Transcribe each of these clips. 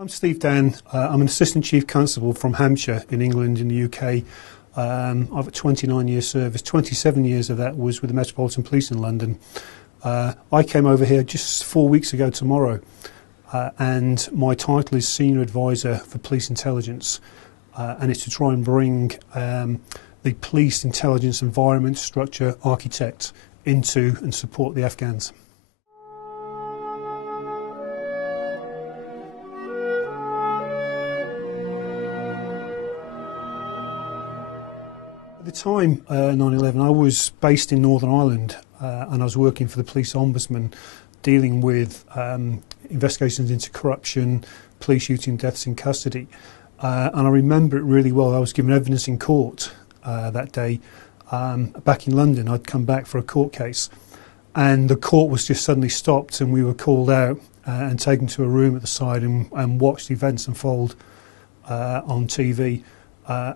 I'm Steve Dann. I'm an Assistant Chief Constable from Hampshire in England in the UK. I've a 29 years service. 27 years of that was with the Metropolitan Police in London. I came over here just 4 weeks ago tomorrow, and my title is Senior Advisor for Police Intelligence, and it's to try and bring the police intelligence environment, structure, architect into and support the Afghans. At the time, 9/11, I was based in Northern Ireland and I was working for the Police Ombudsman, dealing with investigations into corruption, police shooting deaths in custody. And I remember it really well. I was given evidence in court that day. Back in London, I'd come back for a court case, and the court was just suddenly stopped, and we were called out and taken to a room at the side and watched events unfold on TV.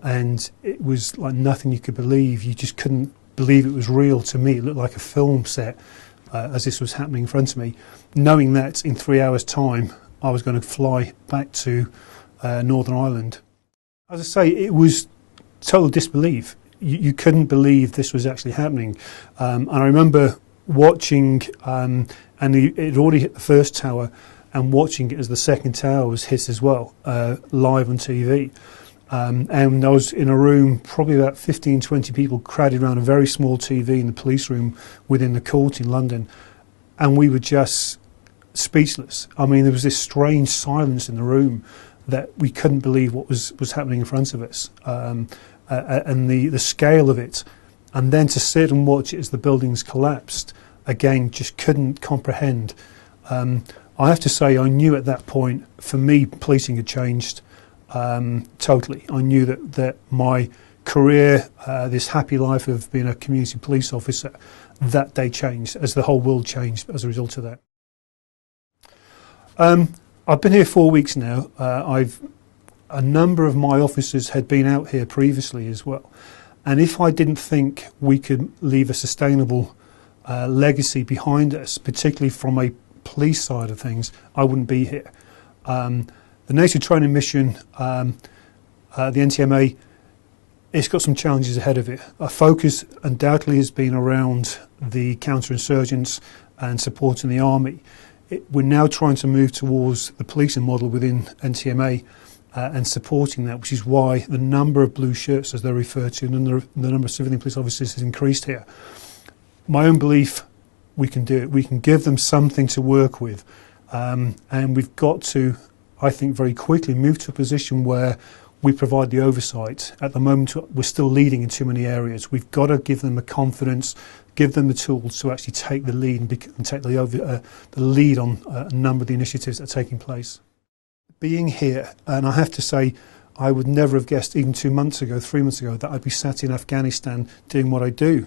And it was like nothing you could believe. You just couldn't believe it was real. To me, it looked like a film set as this was happening in front of me, knowing that in 3 hours' time I was going to fly back to Northern Ireland. As I say, it was total disbelief. You couldn't believe this was actually happening. And I remember watching, and it had already hit the first tower, and watching it as the second tower was hit as well, live on TV. And I was in a room, probably about 15, 20 people crowded around a very small TV in the police room within the court in London. And we were just speechless. I mean, there was this strange silence in the room that we couldn't believe what was happening in front of us. And the scale of it. And then to sit and watch it as the buildings collapsed, again, just couldn't comprehend. I have to say, I knew at that point, for me, policing had changed. Totally. I knew that my career, this happy life of being a community police officer, that day changed as the whole world changed as a result of that. I've been here 4 weeks now. A number of my officers had been out here previously as well. And if I didn't think we could leave a sustainable legacy behind us, particularly from a police side of things, I wouldn't be here. The NATO training mission, the NTM-A, it's got some challenges ahead of it. Our focus undoubtedly has been around the counterinsurgents and supporting the army. We're now trying to move towards the policing model within NTM-A and supporting that, which is why the number of blue shirts, as they're referred to, and the number of civilian police officers has increased here. My own belief, we can do it. We can give them something to work with, and we've got to, I think, very quickly move to a position where we provide the oversight. At the moment, we're still leading in too many areas. We've got to give them the confidence, give them the tools to actually take the lead and take the lead on a number of the initiatives that are taking place. Being here, and I have to say, I would never have guessed even 2 months ago, 3 months ago, that I'd be sat in Afghanistan doing what I do.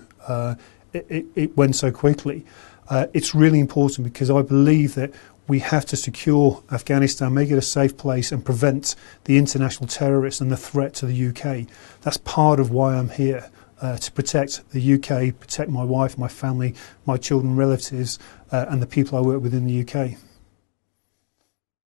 It went so quickly. It's really important because I believe that we have to secure Afghanistan, make it a safe place, and prevent the international terrorists and the threat to the UK. That's part of why I'm here, to protect the UK, protect my wife, my family, my children, relatives, and the people I work with in the UK.